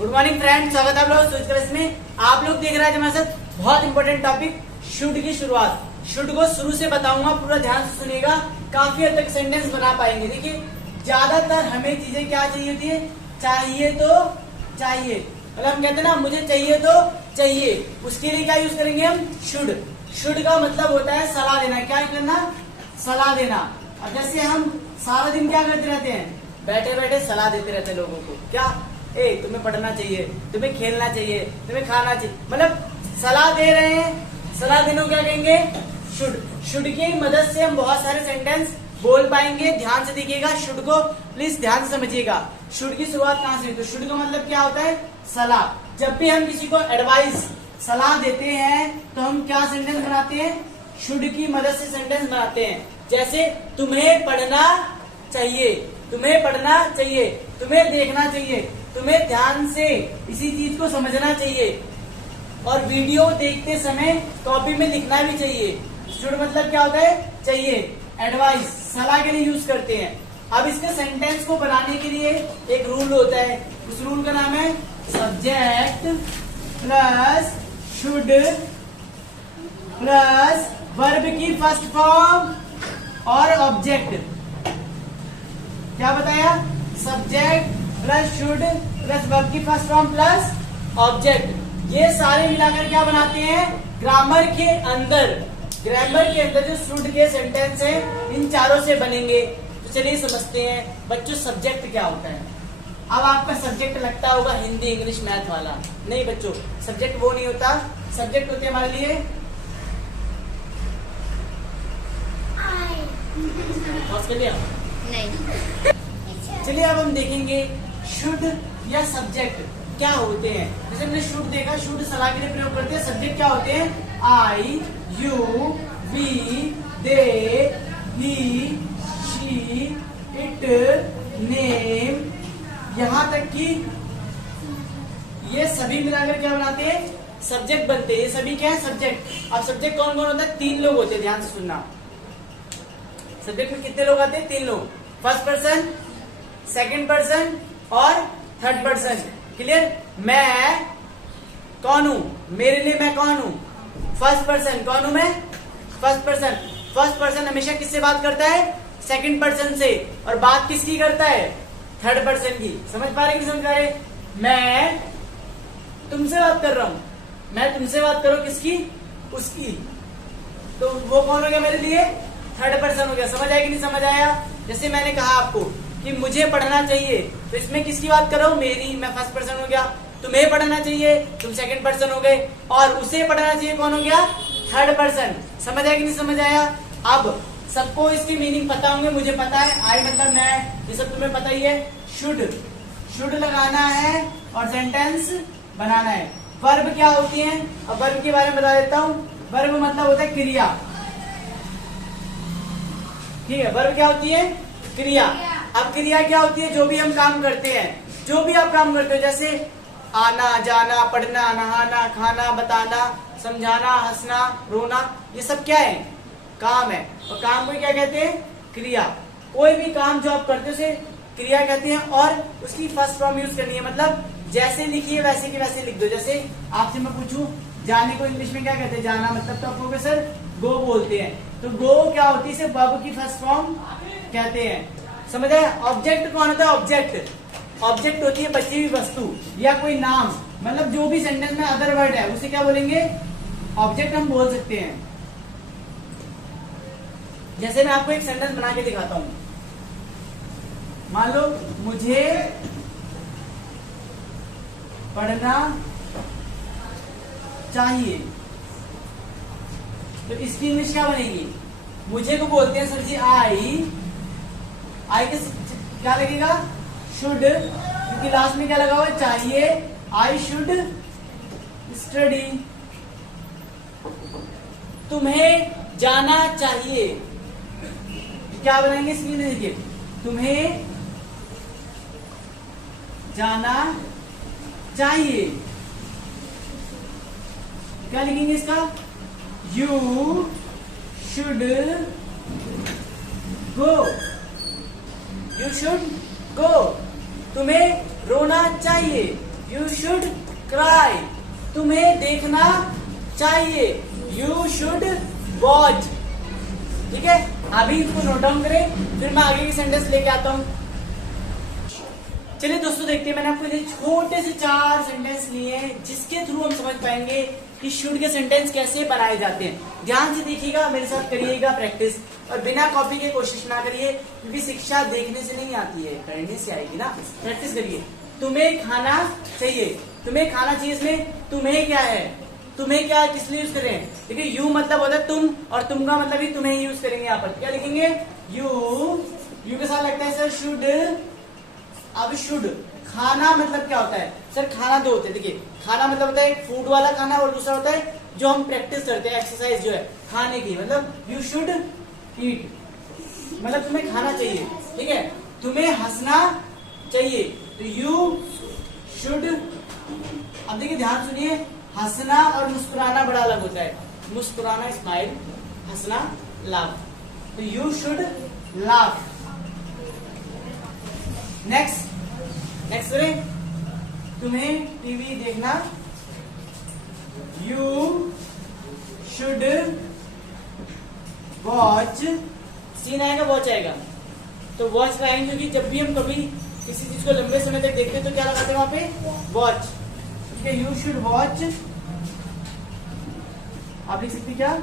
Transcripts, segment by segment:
Good morning friend, स्वागत है आप लोग सोच क्लास में। आप लोग देख रहे हैं हमारे साथ बहुत इंपॉर्टेंट टॉपिक शुड की शुरुआत। शुड को शुरू से बताऊंगा, पूरा ध्यान से सुनिएगा, काफी हद तक सेंटेंस बना पाएंगे। देखिए ज्यादातर हमें चीजें क्या चाहिए होती है, चाहिए तो चाहिए, मतलब हम कहते हैं ना मुझे चाहिए तो चाहिए, उसके लिए क्या यूज करेंगे हम, शुड। शुड का मतलब होता है सलाह देना। क्या करना, सलाह देना। अब जैसे हम सारा दिन क्या करते रहते हैं, बैठे बैठे सलाह देते रहते हैं लोगों को, क्या तुम्हें पढ़ना चाहिए, तुम्हें खेलना चाहिए, तुम्हें खाना चाहिए, मतलब सलाह दे रहे हैं। सलाह देने को क्या कहेंगे, शुड। शुड की मदद से हम बहुत सारे सेंटेंस बोल पाएंगे। ध्यान से देखिएगा, शुड को प्लीज ध्यान से समझिएगा। शुड की शुरुआत कहाँ से, तो शुड का मतलब क्या होता है, सलाह। जब भी हम किसी को एडवाइस, सलाह देते हैं तो हम क्या सेंटेंस बनाते हैं, शुड की मदद से सेंटेंस बनाते हैं। जैसे तुम्हें पढ़ना चाहिए, तुम्हें पढ़ना चाहिए, तुम्हें देखना चाहिए, तुम्हें ध्यान से इसी चीज को समझना चाहिए, और वीडियो देखते समय कॉपी में लिखना भी चाहिए। शुड मतलब क्या होता है, चाहिए, एडवाइस, सलाह के लिए यूज करते हैं। अब इसके सेंटेंस को बनाने के लिए एक रूल होता है, उस रूल का नाम है subject plus should plus verb की फर्स्ट फॉर्म और ऑब्जेक्ट। क्या बताया, subject plus should plus verb की फर्स्ट फॉर्म प्लस ऑब्जेक्ट। ये सारे मिलाकर क्या बनाते हैं, ग्रामर के अंदर, ग्रामर के अंदर जो शुड के सेंटेंस है इन चारों से बनेंगे। तो चलिए समझते हैं बच्चों सब्जेक्ट क्या होता है। अब आपका सब्जेक्ट लगता होगा हिंदी इंग्लिश मैथ वाला, नहीं बच्चों, सब्जेक्ट वो नहीं होता। सब्जेक्ट होते हमारे लिए नहीं। चलिए अब हम देखेंगे शुड या सब्जेक्ट क्या होते हैं। जैसे हमने शुड देखा, शुड सलाह के लिए प्रयोग करते हैं। सब्जेक्ट क्या होते हैं, I, you, we, they, he, she, it, name, यहाँ तक कि ये सभी मिलाकर क्या बनाते हैं, सब्जेक्ट बनते हैं। ये सभी क्या है, सब्जेक्ट। अब सब्जेक्ट कौन कौन होता है, तीन लोग होते हैं, ध्यान से सुनना। सब्जेक्ट में कितने लोग आते हैं, तीन लोग, फर्स्ट पर्सन, सेकंड पर्सन और थर्ड पर्सन। क्लियर। मैं कौन हूं, मेरे लिए मैं कौन हूं, फर्स्ट पर्सन। कौन हूं मैं, फर्स्ट पर्सन। फर्स्ट पर्सन हमेशा किससे बात करता है, सेकंड पर्सन से, और बात किसकी करता है, थर्ड पर्सन की। समझ पा रहे कि समझ पा रहे, मैं तुमसे बात कर रहा हूं, मैं तुमसे बात कर रहा हूं, किसकी, उसकी, तो वो कौन हो गया मेरे लिए, थर्ड पर्सन हो गया। समझ आया कि नहीं समझ आया। जैसे मैंने कहा आपको कि मुझे पढ़ना चाहिए, तो इसमें किसकी बात कर रहा हूं, मेरी, मैं फर्स्ट पर्सन हो गया। तुम्हें पढ़ना चाहिए, तुम सेकंड पर्सन हो गए, और उसे पढ़ना चाहिए कौन हो गया, थर्ड पर्सन। समझ आया कि नहीं समझ आया। अब सबको इसकी मीनिंग पता होंगे, मुझे पता है, आई मतलब मैं, ये सब तुम्हें पता ही है। शुड, शुड लगाना है और सेंटेंस बनाना है। वर्ब क्या होती है, अब वर्ब के बारे में बता देता हूं। वर्ब मतलब होता है क्रिया, ठीक है। वर्ब क्या होती है, क्रिया। अब क्रिया क्या होती है, जो भी हम काम करते हैं, जो भी आप काम करते हो, जैसे आना जाना, पढ़ना, नहाना, खाना, बताना, समझाना, हंसना, रोना, ये सब क्या है, काम है। और काम को क्या कहते हैं, क्रिया। कोई भी काम जो आप करते हो उसे क्रिया कहते हैं, और उसकी फर्स्ट फॉर्म यूज करनी है, मतलब जैसे लिखिए वैसे की वैसे लिख दो। जैसे आपसे मैं पूछूं जाने को इंग्लिश में क्या कहते हैं, जाना, मतलब तो आप कहोगे सर गो बोलते हैं, तो गो क्या होती है, इसे वर्ब की फर्स्ट फॉर्म कहते हैं। समझ आया। ऑब्जेक्ट कौन होता है, ऑब्जेक्ट, ऑब्जेक्ट होती है बची हुई वस्तु या कोई नाम, मतलब जो भी सेंटेंस में अदर वर्ड है उसे क्या बोलेंगे, ऑब्जेक्ट हम बोल सकते हैं। जैसे मैं आपको एक सेंटेंस बना के दिखाता हूं, मान लो मुझे पढ़ना चाहिए, तो इसकी इंग्लिश क्या बनेगी, मुझे को बोलते हैं सर जी आई के क्या लगेगा, शुड, क्योंकि लास्ट में क्या लगा हुआ है, चाहिए, आई शुड स्टडी। तुम्हें जाना चाहिए, क्या बनाएंगे इसकी, देखिए तुम्हें जाना चाहिए, क्या लिखेंगे इसका, you should go, you should go. तुम्हें रोना चाहिए, यू शुड क्राई, तुम्हें देखना चाहिए, यू शुड वॉच। ठीक है, अभी इसको नोट डाउन करें, फिर मैं आगे की सेंटेंस लेके आता हूं। चलिए दोस्तों देखते हैं, मैंने आपको ये छोटे से 4 सेंटेंस लिए हैं जिसके थ्रू हम समझ पाएंगे कि शुड के सेंटेंस कैसे बनाए जाते हैं। ध्यान से देखिएगा, मेरे साथ करिएगा प्रैक्टिस, और बिना कॉपी के कोशिश ना करिए, क्योंकि शिक्षा देखने से नहीं आती है, करने से आएगी ना। प्रैक्टिस करिए। तुम्हें खाना चाहिए, तुम्हें खाना चाहिए, इसमें तुम्हें क्या है, तुम्हें क्या किस लिए यूज करें। देखिए यू मतलब होता है तुम, और तुम का मतलब ही तुम्हें यूज करेंगे। यहाँ पर क्या लिखेंगे, यू के साथ लगता है सर शुड। अब शुड, खाना मतलब क्या होता है सर, खाना दो होते हैं। देखिए खाना मतलब होता है फूड वाला खाना, और दूसरा होता है जो हम प्रैक्टिस करते हैं, एक्सरसाइज जो है खाने की, मतलब यू शुड ईट, मतलब तुम्हें खाना चाहिए। ठीक है, तुम्हें हंसना चाहिए, तो यू शुड। अब देखिए ध्यान सुनिए, हंसना और मुस्कुराना बड़ा अलग होता है। मुस्कुराना स्माइल, हंसना लाफ, तो यू शुड लाफ। नेक्स्ट करें, तुम्हें टीवी देखना, यू शुड वॉच। सीन आएगा, वॉच आएगा, तो वॉच लाएंगे, क्योंकि जब भी हम कभी किसी चीज को लंबे समय तक देखते हैं तो क्या लगाते हैं वहां पे, वॉच। ठीक है, यू शुड वॉच। आप लिख सकते क्या,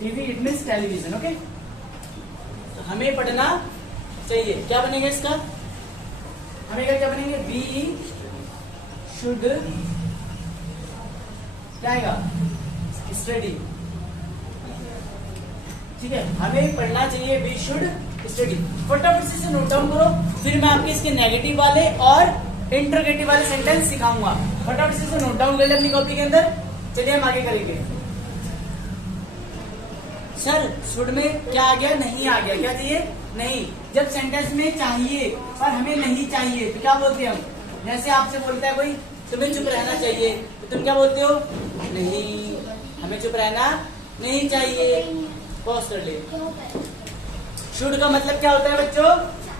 TV, it means television. Okay, तो हमें पढ़ना चाहिए। क्या बनेगा इसका, हमें क्या बनेंगे, बी शुड, क्या आएगा, स्टडी। ठीक है, हमें पढ़ना चाहिए, बी शुड स्टडी। फटाफट से नोट डाउन करो, फिर मैं आपके इसके नेगेटिव वाले और इंटरोगेटिव वाले सेंटेंस सिखाऊंगा। फटाफट से नोट डाउन कर ले अपनी कॉपी के अंदर। चलिए हम आगे करेंगे। सर शुड में क्या आ गया, नहीं आ गया, क्या चाहिए, नहीं। जब सेंटेंस में चाहिए और हमें नहीं चाहिए तो क्या बोलते हैं हम, जैसे आपसे बोलता है कोई तुम्हें चुप रहना चाहिए, तो तुम क्या बोलते हो, नहीं, हमें चुप रहना नहीं चाहिए। पॉज कर ले। शुड का मतलब क्या होता है बच्चों,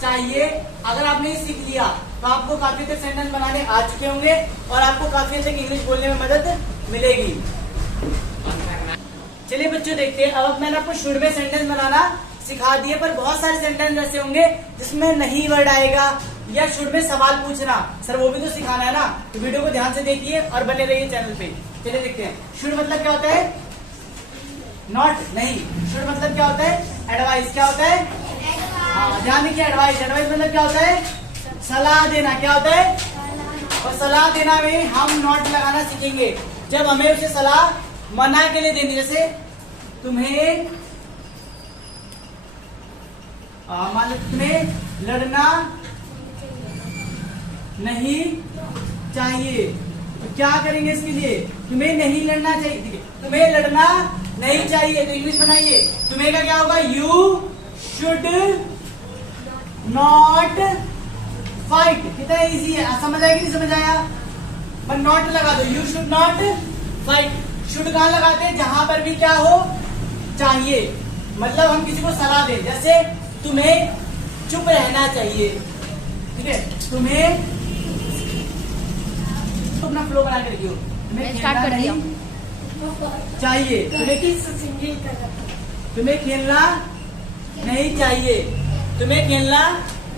चाहिए। अगर आपने ये सीख लिया तो आपको काफी तक सेंटेंस बनाने आ चुके होंगे, और आपको काफी हद तक इंग्लिश बोलने में मदद मिलेगी। चलिए बच्चों देखते हैं, अब मैंने आपको शुड में सेंटेंस बनाना सिखा दिए, पर बहुत सारे सेंटेंस ऐसे होंगे जिसमें नहीं वर्ड आएगा, या शुड में सवाल पूछना, सर वो भी तो सिखाना है ना। तो वीडियो को ध्यान से देखिए और बने रहिए चैनल पे। चलिए देखते हैं, शुड मतलब क्या होता है, नॉट, नहीं। शुड मतलब क्या होता है, एडवाइस। क्या होता है, हाँ ध्यान देखिए, एडवाइस। एडवाइस मतलब क्या होता है, सलाह देना। क्या होता है, और सलाह देना में हम नॉट लगाना सीखेंगे जब हमें उसे सलाह मना के लिए देनी। जैसे तुम्हें मान लो तुम्हें लड़ना नहीं चाहिए, तो क्या करेंगे इसके लिए, तुम्हें नहीं लड़ना चाहिए। ठीक है, तुम्हें लड़ना नहीं चाहिए, तो इंग्लिश बनाइए, तुम्हें का क्या होगा, यू शुड नॉट फाइट। कितना इजी है, समझ आया कि नहीं समझ आया, पर नॉट लगा दो, you should not fight. Should कहां लगाते हैं, जहां पर भी क्या हो, चाहिए, मतलब हम किसी को सलाह दें, जैसे तुम्हें चुप रहना चाहिए। ठीक है, तुम्हें अपना फ्लो बना के रखियो, तुम्हें स्टार्ट कर दिया चाहिए, तुम्हें खेलना नहीं चाहिए, तुम्हें खेलना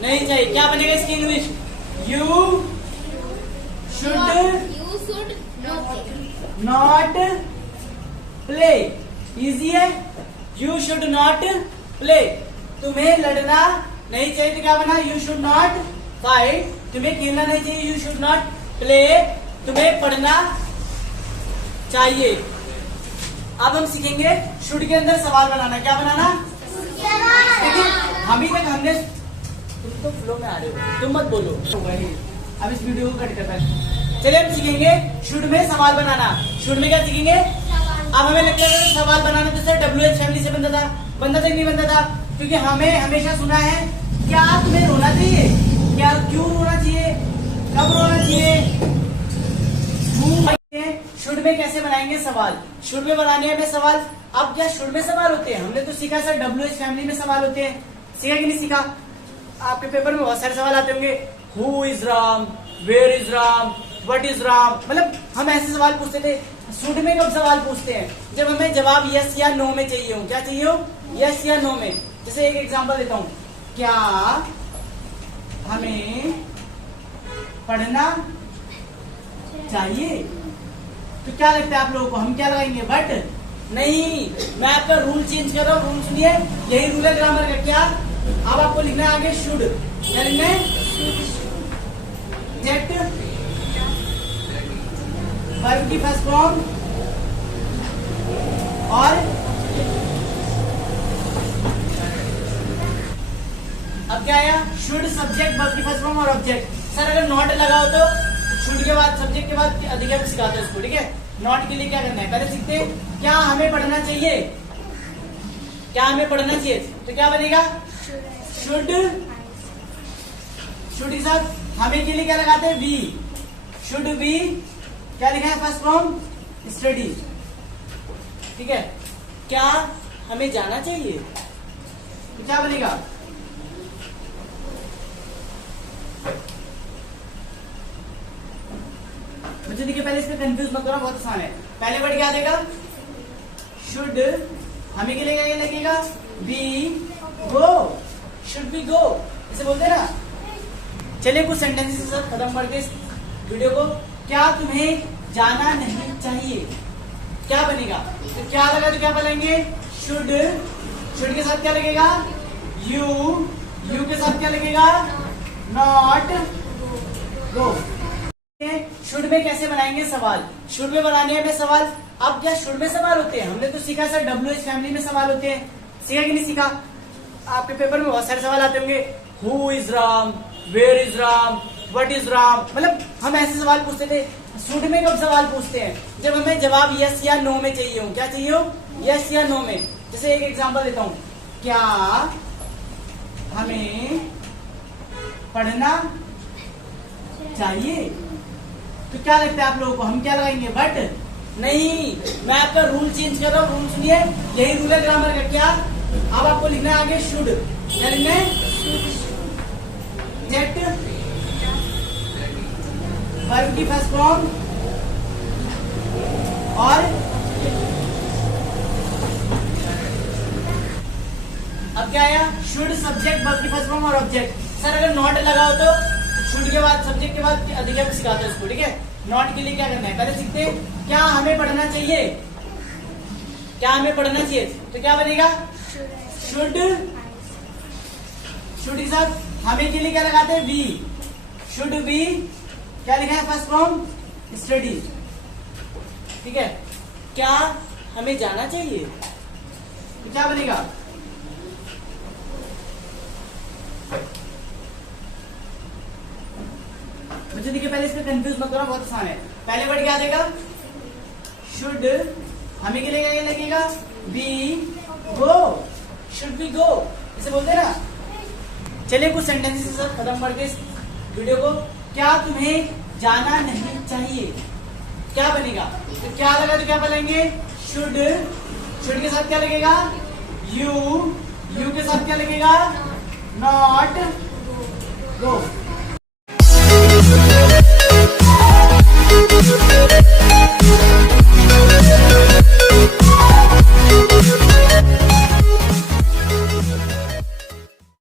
नहीं चाहिए। क्या बनेगा इसकी English, you should not play. Easy है, यू शुड नॉट प्ले। तुम्हें लड़ना नहीं चाहिए, तो क्या बना, यू शुड नॉट फाइट। तुम्हें खेलना नहीं चाहिए, यू शुड नॉट प्ले। तुम्हें पढ़ना चाहिए। अब हम सीखेंगे शुड के अंदर सवाल बनाना। क्या बनाना, देखिए अभी तक हमने, तुम तो फ्लो में आ रहे हो, तुम मत बोलो। अब इस वीडियो को कट करता है। चलिए हम सीखेंगे शुड में सवाल बनाना। शुड में क्या सीखेंगे, अब हमें लगता है सवाल बनाना तो सर WH फैमिली से बनता था नहीं बनता था, क्योंकि हमें हमेशा सुना है क्या तुम्हें रोना चाहिए, क्या क्यों रोना चाहिए, कब रोना चाहिए। शुड में कैसे बनाएंगे सवाल, शुड में बनाने हैं सवाल। अब क्या शुड में सवाल होते हैं, हमने तो सीखा सर WH फैमिली में सवाल होते हैं, सीखा कि नहीं सीखा। आपके पेपर में बहुत सारे सवाल आते होंगे, who is Ram, where is Ram, what is Ram, मतलब हम ऐसे सवाल पूछते थे। शुड में कब सवाल पूछते हैं? जब हमें जवाब यस या नो में चाहिए हो। क्या चाहिए हो? यस या नो में। जैसे एक एग्जांपल देता हूं, क्या हमें पढ़ना चाहिए? तो क्या लगता है आप लोगों को, हम क्या लगाएंगे? बट नहीं, मैं आपका रूल चेंज कर रहा हूँ। रूल सुनिए, यही रूल है ग्रामर का। क्या? अब आपको लिखना है आगे शुड। क्या लिखना है? जेट वर्ब की फर्स्ट फॉर्म और अब क्या आया? शुड सब्जेक्ट वर्ब की फर्स्ट फॉर्म और ऑब्जेक्ट। सर अगर नॉट लगाओ तो शुड के बाद सब्जेक्ट के बाद अधिक सिखाते हैं इसको, ठीक है। नॉट के लिए क्या करना है पहले सीखते हैं। क्या हमें पढ़ना चाहिए? क्या हमें पढ़ना चाहिए? तो क्या बनेगा? शुड। शुड के साथ हमें के लिए क्या लगाते हैं? वी। शुड वी क्या लिखा है फर्स्ट फॉर्म? स्टडी। ठीक है। क्या हमें जाना चाहिए? तो क्या बनेगा? मुझे देखिए पहले इसमें कंफ्यूज मत करो, बहुत आसान है। पहले वर्ड क्या देगा? शुड। हमें के लिए क्या लगेगा? Be go. Should be go, इसे बोलते हैं ना। चलिए कुछ सेंटेंसेस के साथ खत्म करते इस वीडियो को। क्या तुम्हें जाना नहीं चाहिए? क्या बनेगा? तो क्या लगा तो क्या बोलेंगे? शुड। शुड के साथ क्या लगेगा? यू। यू के साथ क्या लगेगा? Not go. शुड में कैसे बनाएंगे सवाल? शुड में बनाने में सवाल। अब क्या शुड में सवाल होते हैं? हमने तो सीखा सर WH फैमिली में सवाल होते हैं। सीखा कि नहीं सीखा? आपके पेपर में बहुत सारे सवाल आते होंगे। Who is Ram, where is Ram, what is Ram, मतलब हम ऐसे सवाल पूछते थे। शुड में कब सवाल पूछते हैं? जब हमें जवाब यस या नो में चाहिए हो। क्या चाहिए हो? यस या नो में। जैसे एक एग्जांपल देता हूं, क्या हमें पढ़ना चाहिए? तो क्या लगता है आप लोगों को, हम क्या लगाएंगे? बट नहीं, मैं आपका रूल चेंज कर रहा हूँ। रूल सुनिए, यही रूल है ग्रामर का। क्या? अब आपको लिखना है आगे शुड। क्या लिखना है? जेट वर्ब की फर्स्ट फॉर्म और अब क्या आया? शुड सब्जेक्ट वर्ब की फर्स्ट फॉर्म और ऑब्जेक्ट। सर अगर नॉट लगाओ तो शुड के बाद सब्जेक्ट के बाद अधिक सिखाते हैं इसको, ठीक है। नॉट के लिए क्या करना है पहले सीखते हैं। क्या हमें पढ़ना चाहिए? क्या हमें पढ़ना चाहिए? तो क्या बनेगा? शुड। शुड के साथ हमें के लिए क्या लगाते हैं? वी। शुड वी क्या लिखा है फर्स्ट फॉर्म? स्टडी। ठीक है। क्या हमें जाना चाहिए? तो क्या बनेगा? मुझे देखिए पहले इसमें कंफ्यूज मत करो, बहुत आसान है। पहले वर्ड क्या देगा? शुड। हमें के लिए क्या लगेगा? Be go. Should be go, इसे बोलते हैं ना। चलिए कुछ सेंटेंसेस के साथ खत्म करते इस वीडियो को। क्या तुम्हें जाना नहीं चाहिए? क्या बनेगा? तो क्या लगा तो क्या बोलेंगे? शुड। शुड के साथ क्या लगेगा? यू। यू के साथ क्या लगेगा? Not go. We'll be right back.